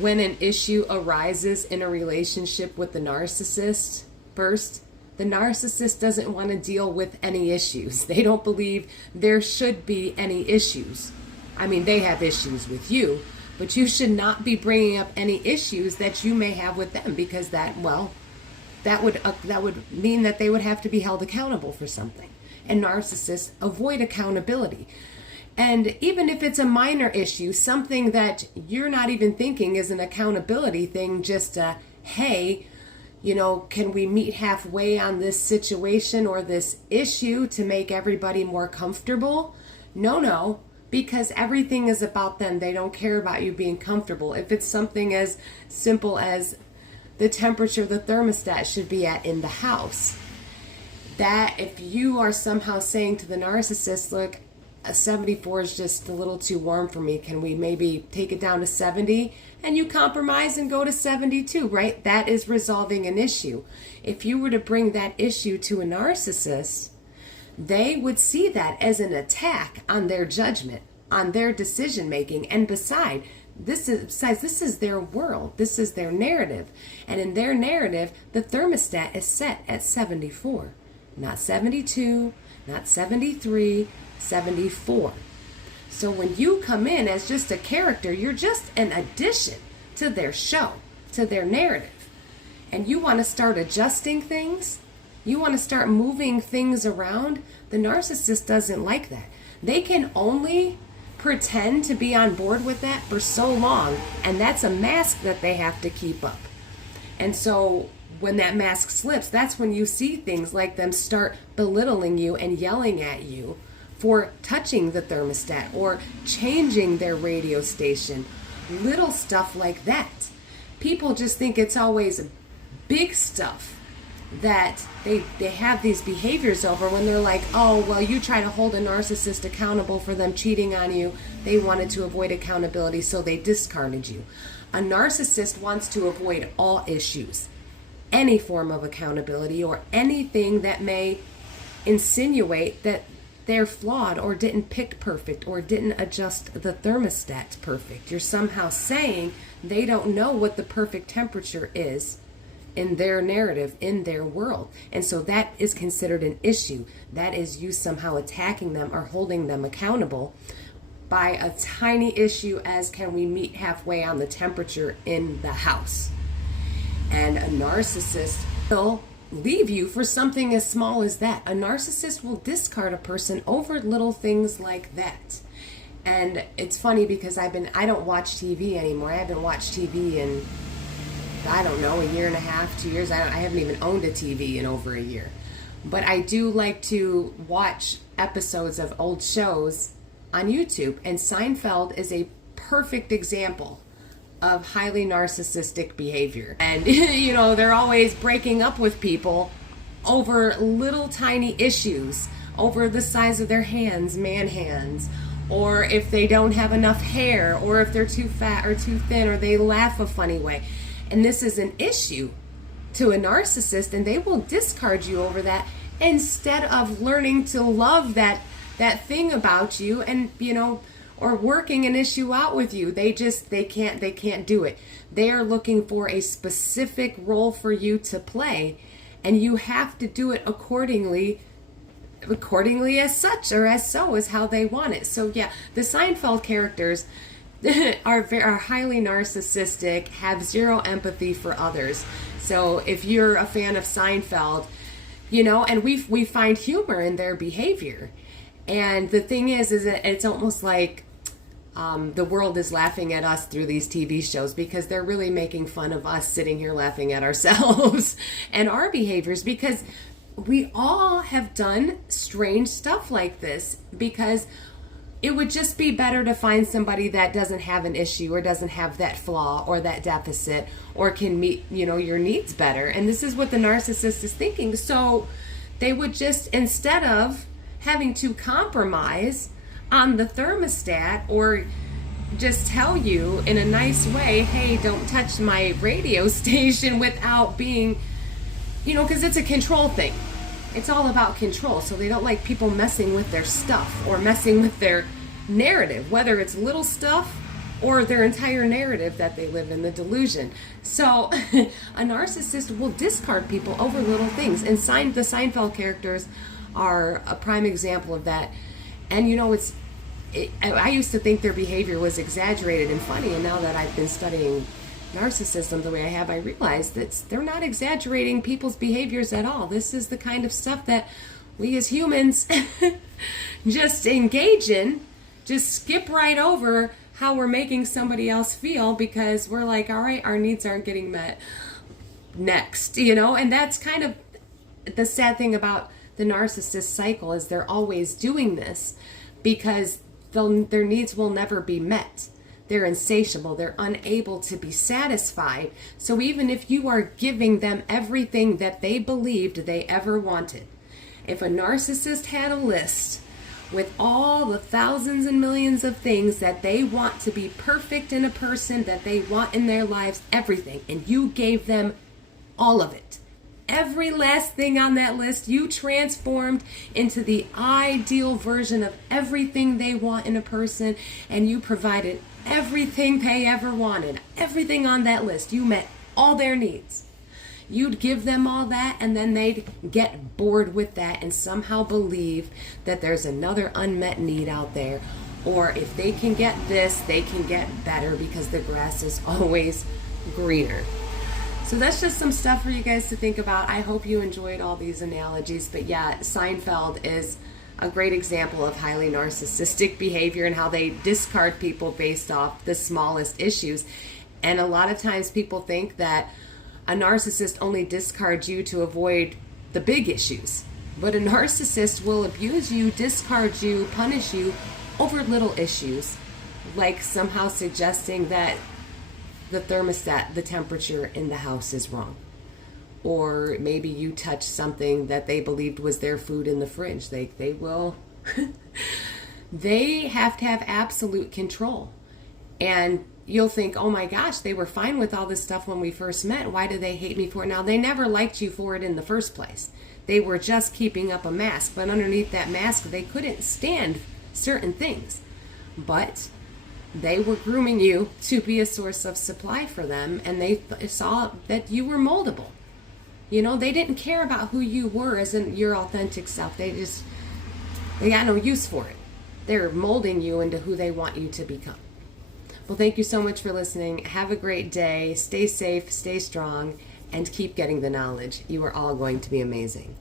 when an issue arises in a relationship with the narcissist, first, the narcissist doesn't want to deal with any issues. They don't believe there should be any issues. I mean, they have issues with you, but you should not be bringing up any issues that you may have with them, because that would mean that they would have to be held accountable for something. And narcissists avoid accountability. And even if it's a minor issue, something that you're not even thinking is an accountability thing, just hey, can we meet halfway on this situation or this issue to make everybody more comfortable? No, because everything is about them. They don't care about you being comfortable. If it's something as simple as the temperature the thermostat should be at in the house, that if you are somehow saying to the narcissist, look, a 74 is just a little too warm for me, can we maybe take it down to 70? And you compromise and go to 72, right? That is resolving an issue. If you were to bring that issue to a narcissist, they would see that as an attack on their judgment, on their decision making. And besides, this is their world. This is their narrative. And in their narrative, the thermostat is set at 74, not 72, not 73, 74. So when you come in as just a character, you're just an addition to their show, to their narrative. And you want to start adjusting things, you want to start moving things around. The narcissist doesn't like that. They can only pretend to be on board with that for so long, and that's a mask that they have to keep up. And so when that mask slips, that's when you see things like them start belittling you and yelling at you for touching the thermostat or changing their radio station, little stuff like that. People just think it's always big stuff that they have these behaviors over, when they're like, oh, well, you try to hold a narcissist accountable for them cheating on you. They wanted to avoid accountability, so they discarded you. A narcissist wants to avoid all issues, any form of accountability, or anything that may insinuate that they're flawed or didn't pick perfect or didn't adjust the thermostat perfect. You're somehow saying they don't know what the perfect temperature is in their narrative, in their world. And so that is considered an issue. That is you somehow attacking them or holding them accountable by a tiny issue as, can we meet halfway on the temperature in the house? And a narcissist will leave you for something as small as that. A narcissist will discard a person over little things like that. And it's funny because I don't watch TV anymore. I haven't watched TV in, I don't know, a year and a half, 2 years. I haven't even owned a TV in over a year. But I do like to watch episodes of old shows on YouTube. And SEINFELD is a perfect example of highly narcissistic behavior. And, they're always breaking up with people over little tiny issues, over the size of their hands, man hands, or if they don't have enough hair, or if they're too fat or too thin, or they laugh a funny way. And this is an issue to a narcissist, and they will discard you over that instead of learning to love that thing about you and, or working an issue out with you. They can't do it. They are looking for a specific role for you to play, and you have to do it accordingly as such, or as so is how they want it. So yeah, the SEINFELD characters are highly narcissistic, have zero empathy for others. So if you're a fan of SEINFELD, and we find humor in their behavior. And the thing is that it's almost like the world is laughing at us through these TV shows, because they're really making fun of us sitting here laughing at ourselves and our behaviors, because we all have done strange stuff like this. Because it would just be better to find somebody that doesn't have an issue or doesn't have that flaw or that deficit or can meet, your needs better. And this is what the narcissist is thinking. So they would just, instead of having to compromise on the thermostat or just tell you in a nice way, hey, don't touch my radio station, without being, because it's a control thing. It's all about control. So they don't like people messing with their stuff or messing with their narrative, whether it's little stuff or their entire narrative that they live in, the delusion. So a narcissist will discard people over little things. And the Seinfeld characters are a prime example of that. And I used to think their behavior was exaggerated and funny, and now that I've been studying narcissism the way I have, I realize that they're not exaggerating people's behaviors at all. This is the kind of stuff that we as humans just engage in, just skip right over how we're making somebody else feel because we're like, all right, our needs aren't getting met. Next, and that's kind of the sad thing about the narcissist cycle is they're always doing this because their needs will never be met. They're insatiable. They're unable to be satisfied. So even if you are giving them everything that they believed they ever wanted, if a narcissist had a list with all the thousands and millions of things that they want to be perfect in a person, that they want in their lives, everything, and you gave them all of it, every last thing on that list, you transformed into the ideal version of everything they want in a person, and you provided everything they ever wanted, everything on that list. You met all their needs. You'd give them all that, and then they'd get bored with that and somehow believe that there's another unmet need out there. Or if they can get this, they can get better because the grass is always greener. So that's just some stuff for you guys to think about. I hope you enjoyed all these analogies. But yeah, Seinfeld is a great example of highly narcissistic behavior and how they discard people based off the smallest issues. And a lot of times people think that a narcissist only discards you to avoid the big issues. But a narcissist will abuse you, discard you, punish you over little issues, like somehow suggesting that the thermostat, the temperature in the house is wrong. Or maybe you touch something that they believed was their food in the fridge. They will, they have to have absolute control. And you'll think, oh my gosh, they were fine with all this stuff when we first met. Why do they hate me for it now? They never liked you for it in the first place. They were just keeping up a mask. But underneath that mask, they couldn't stand certain things. But they were grooming you to be a source of supply for them, and they saw that you were moldable. They didn't care about who you were as in your authentic self. They got no use for it. They're molding you into who they want you to become. Well, thank you so much for listening. Have a great day. Stay safe, stay strong, and keep getting the knowledge. You are all going to be amazing.